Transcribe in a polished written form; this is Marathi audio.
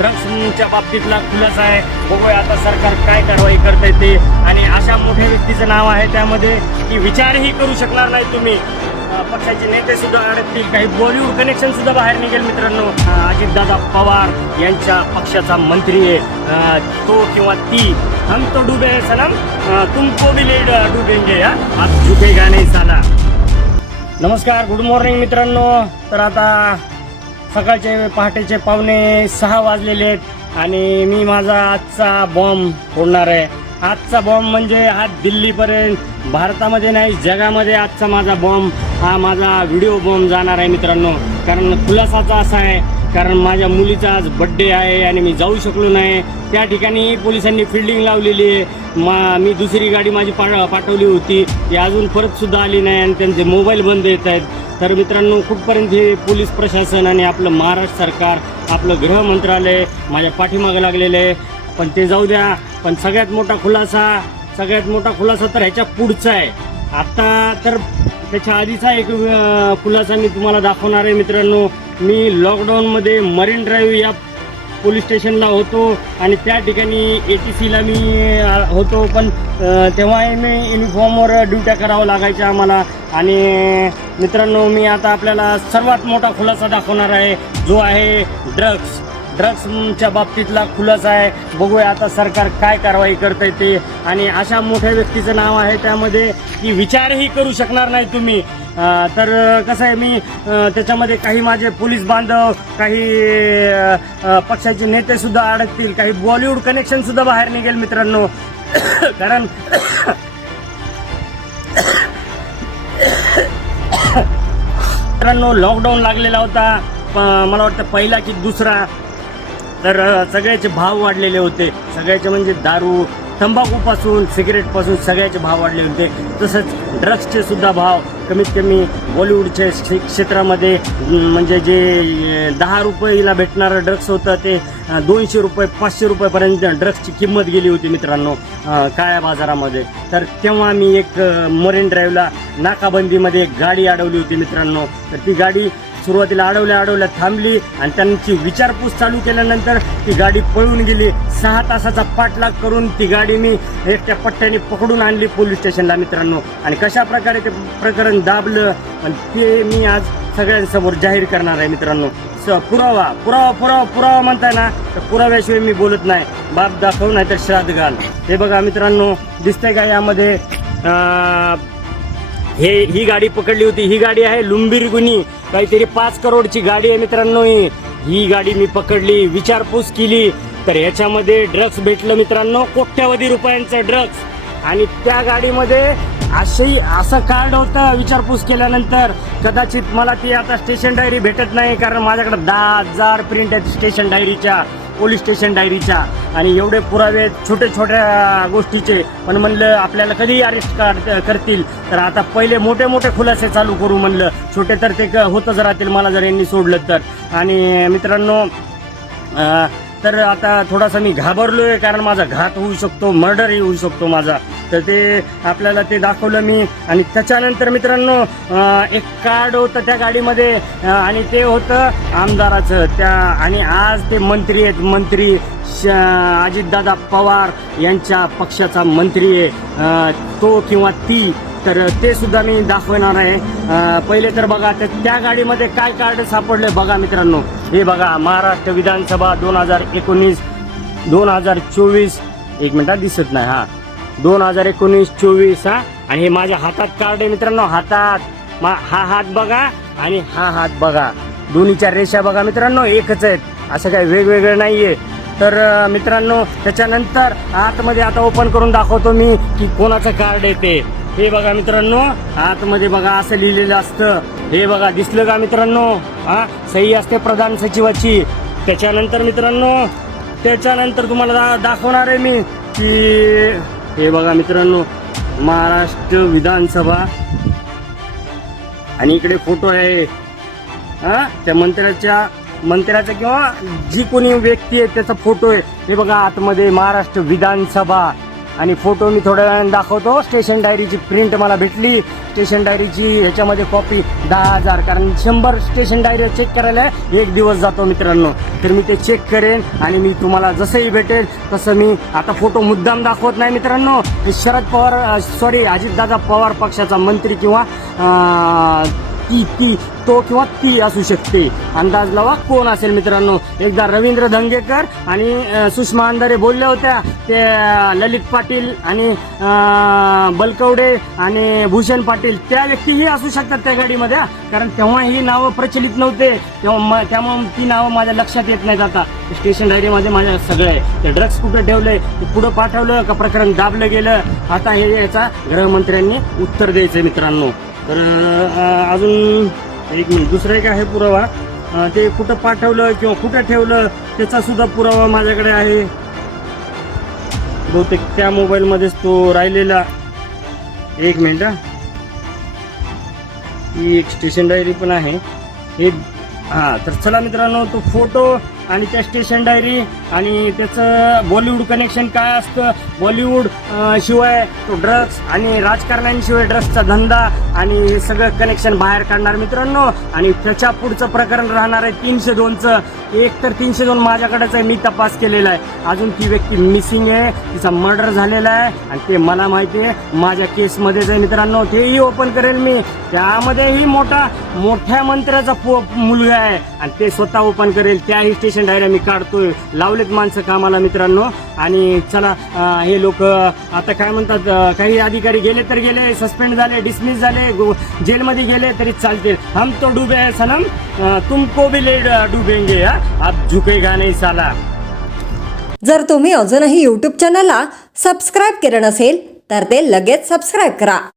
ड्रग्सच्या बाबतीतला खुलासा आहे. बघूया आता सरकार काय कारवाई करतंय ते. आणि अशा मोठ्या व्यक्तीचं नाव आहे त्यामध्ये की विचारही करू शकणार नाही तुम्ही. पक्षाचे नेते सुद्धा अडकतील, काही बॉलिवूड कनेक्शन सुद्धा बाहेर निघेल मित्रांनो. अजितदादा पवार यांच्या पक्षाचा मंत्री आहे तो किंवा ती. हम तो डुबे है सनम, तुमको भी ले डुबेंगे, आज झुकेगा नहीं साला. नमस्कार, गुड मॉर्निंग मित्रांनो. तर आता सकाळचे पहाटेचे 5:45 वाजलेले आहेत आणि मी माझा आजचा बॉम्ब फोडणार आहे. आजचा बॉम्ब म्हणजे हा दिल्लीपर्यंत, भारतामध्ये नाही जगामध्ये आजचा माझा बॉम्ब, हा माझा व्हिडिओ बॉम्ब जाणार आहे मित्रांनो. कारण खुलासाचा असा आहे, कारण माझ्या मुलीचा आज बड्डे आहे आणि मी जाऊ शकलो नाही. त्या ठिकाणी पोलिसांनी फिल्डिंग लावलेली आहे. मी दुसरी गाडी माझी पाठवली होती, ती अजून परतसुद्धा आली नाही आणि त्यांचे मोबाईल बंद येत आहेत. तर मित्रांनो, कुठपर्यंत हे पोलीस प्रशासन आणि आपलं महाराष्ट्र सरकार, आपलं गृह मंत्रालय माझ्या पाठीमागे लागलेलं आहे. पण ते जाऊ द्या. पण सगळ्यात मोठा खुलासा तर ह्याच्या पुढचा आहे. आता तर त्याच्या आधीचा एक खुलासा मी तुम्हाला दाखवणार आहे मित्रांनो. मी लॉकडाऊनमध्ये मरीन ड्राईव्ह या पोलीस स्टेशनला होतो आणि त्या ठिकाणी ATCला मी होतो. पण तेव्हाही मी युनिफॉर्मवर ड्युट्या करावं लागायच्या आम्हाला. आणि मित्रांनो, मी आता आपल्याला सर्वात मोठा खुलासा दाखवणार आहे, जो आहे ड्रग्सच्या बाबतीतला खुलासा आहे. बघूया आता सरकार काय कारवाई करतंय ते. आणि अशा मोठ्या व्यक्तीचं नाव आहे त्यामध्ये की विचारही करू शकणार नाही तुम्ही. तर कसं आहे, मी त्याच्यामध्ये काही माझे पोलीस बांधव, काही पक्षाचे नेते सुद्धा अडकतील, काही बॉलिवूड कनेक्शन सुद्धा बाहेर निघेल मित्रांनो. कारण मित्रांनो, लॉकडाऊन लागलेला होता, मला वाटतं पहिला की दुसरा. तर सगळ्याचे भाव वाढलेले होते. सगळ्याचे म्हणजे दारू, तंबाखूपासून सिगरेटपासून सगळ्याचे भाव वाढले होते. तसंच ड्रग्सचे सुद्धा भाव कमीत कमी बॉलिवूडच्या क्षेत्रामध्ये म्हणजे जे 10 रुपयाला भेटणारं ड्रग्स होतं ते 200 रुपये 500 रुपयापर्यंत ड्रग्सची किंमत गेली होती मित्रांनो काळ्या बाजारामध्ये. तर तेव्हा मी एक मरीन ड्राईव्हला नाकाबंदीमध्ये एक गाडी अडवली होती मित्रांनो. तर ती गाडी सुरुवातीला अडवल्या थांबली आणि त्यांची विचारपूस चालू केल्यानंतर ती गाडी पळून गेली. 6 तासाचा पाठलाग करून ती गाडी मी एकट्या पट्ट्याने पकडून आणली पोलीस स्टेशनला मित्रांनो. आणि कशा प्रकारे ते प्रकरण दाबलं आणि ते मी आज सगळ्यांसमोर जाहीर करणार आहे मित्रांनो. पुरावा म्हणताय ना, तर पुराव्याशिवाय मी बोलत नाही. बाप दाखव नाही तर श्राद्ध घाल. हे बघा मित्रांनो, दिसतंय का यामध्ये ही गाडी पकडली होती. ही गाडी आहे लुंबिरगुनी, काहीतरी 5 करोडची गाडी आहे मित्रांनो. ही गाडी मी पकडली, विचारपूस केली, तर ह्याच्यामध्ये ड्रग्स भेटलं मित्रांनो, कोट्यावधी रुपयांचं ड्रग्स. आणि त्या गाडीमध्ये असं कार्ड होतं. विचारपूस केल्यानंतर कदाचित मला ती आता स्टेशन डायरी भेटत नाही, कारण माझ्याकडे 10,000 प्रिंट आहेत स्टेशन डायरीच्या, पोलीस स्टेशन डायरीच्या. आणि एवढे पुरावे छोट्या गोष्टीचे. पण म्हणलं आपल्याला कधी अरेस्ट करतील, तर आता पहिले मोठे खुलासे चालू करू म्हणलं. छोटे तर ते होतच राहतील मला जर यांनी सोडलं तर. आणि मित्रांनो, तर आता थोडासा मी घाबरलोय, कारण माझा घात होऊ शकतो, मर्डरही होऊ शकतो माझा. तर ते आपल्याला ते दाखवलं मी. आणि त्याच्यानंतर मित्रांनो, एक कार्ड होतं त्या गाडीमध्ये आणि ते होतं आमदाराचं त्या. आणि आज ते मंत्री आहेत, मंत्री अजितदादा पवार यांच्या पक्षाचा मंत्री आहे तो किंवा ती. तर ते सुद्धा मी दाखवणार आहे. पहिले तर बघा त्या गाडीमध्ये काय कार्ड सापडले बघा मित्रांनो. हे बघा, महाराष्ट्र विधानसभा 2019-2024. एक मिनिटात दिसत नाही, 2019-24. आणि हे माझ्या हातात कार्ड आहे मित्रांनो. हातात हा हात बघा आणि हा हात बघा, दोन्हीच्या रेषा बघा मित्रांनो एकच आहेत, असं काही वेगवेगळं नाहीये. तर मित्रांनो, त्याच्यानंतर आतमध्ये आता ओपन करून दाखवतो मी की कोणाचं कार्ड आहे ते. हे बघा मित्रांनो, आतमध्ये बघा असं लिहिलेलं असतं. हे बघा, दिसलं का मित्रांनो? सही असते प्रधान सचिवाची. त्याच्यानंतर मित्रांनो, तुम्हाला दाखवणार आहे मी की हे बघा मित्रांनो, महाराष्ट्र विधानसभा. आणि इकडे फोटो आहे त्या मंत्र्याचा किंवा जी कोणी व्यक्ती आहे त्याचा फोटो आहे. हे बघा आतमध्ये महाराष्ट्र विधानसभा आणि फोटो मी थोड्या वेळाने दाखवतो. स्टेशन डायरीची प्रिंट मला भेटली. स्टेशन डायरीची ह्याच्यामध्ये कॉपी 10,000, कारण 100 स्टेशन डायरी चेक करायला 1 दिवस जातो मित्रांनो. तर मी ते चेक करेन आणि मी तुम्हाला जसंही भेटेल तसं मी आता फोटो मुद्दाम दाखवत नाही मित्रांनो. शरद पवार अजितदादा पवार पक्षाचा मंत्री किंवा तो किंवा ती असू शकते. अंदाज लावा कोण असेल मित्रांनो. एकदा रवींद्र धंगेकर आणि सुषमा अंधारे बोलल्या होत्या, ते ललित पाटील आणि बलकवडे आणि भूषण पाटील त्या व्यक्तीही असू शकतात त्या गाडीमध्ये, कारण तेव्हा ही नावं प्रचलित नव्हते, त्यामुळे ती नावं माझ्या लक्षात येत नाहीत. आता स्टेशन डायरीमध्ये माझ्या सगळं आहे. ते ड्रग्स कुठं ठेवलंय, ते पुढं पाठवलं का प्रकरण दाबलं गेलं, आता हे याचा गृहमंत्र्यांनी उत्तर द्यायचं मित्रांनो. तर अजून एक मिनिट, दुसरा एक आहे पुरावा. ते कुठं पाठवलं किंवा कुठं ठेवलं त्याचा सुद्धा पुरावा माझ्याकडे आहे. बहुतेक त्या मोबाईलमध्येच तो राहिलेला. एक मिनिट, ही एक स्टेशन डायरी पण आहे हे. तर चला मित्रांनो, तो फोटो आणि त्या स्टेशन डायरी आणि त्याचं बॉलिवूड कनेक्शन काय असतं, बॉलिवूड शिवाय तो ड्रग्स आणि राजकारण्यांशिवाय ड्रग्सचा धंदा आणि हे सगळं कनेक्शन बाहेर काढणार मित्रांनो. आणि त्याच्या पुढचं प्रकरण राहणार आहे 302चं. एक तर 302 माझ्याकडेच आहे, मी तपास केलेला आहे. अजून ती व्यक्ती मिसिंग आहे, तिचा मर्डर झालेला आहे आणि ते मला माहिती आहे, माझ्या केसमध्येच आहे मित्रांनो. तेही ओपन करेल मी. त्यामध्येही मोठ्या मंत्र्याचा मुलगा आहे आणि ते स्वतः ओपन करेल. त्याही स्टेशन डायऱ्या मी काढतोय. लावलेत माणसं कामाला मित्रांनो. आणि चला, हे लोक आता काय म्हणतात, काही अधिकारी गेले तर गेले, सस्पेंड झाले, डिसमिस झाले, जेलमध्ये गेले तरी चालतील. हम तो डुबे है सनम, तुमको भी ले डुबेंगे, आप झुकेगा नहीं साला. जर तुम्ही अजूनही यूट्यूब चॅनलला सबस्क्राईब केलं नसेल तर ते लगेच सबस्क्राईब करा.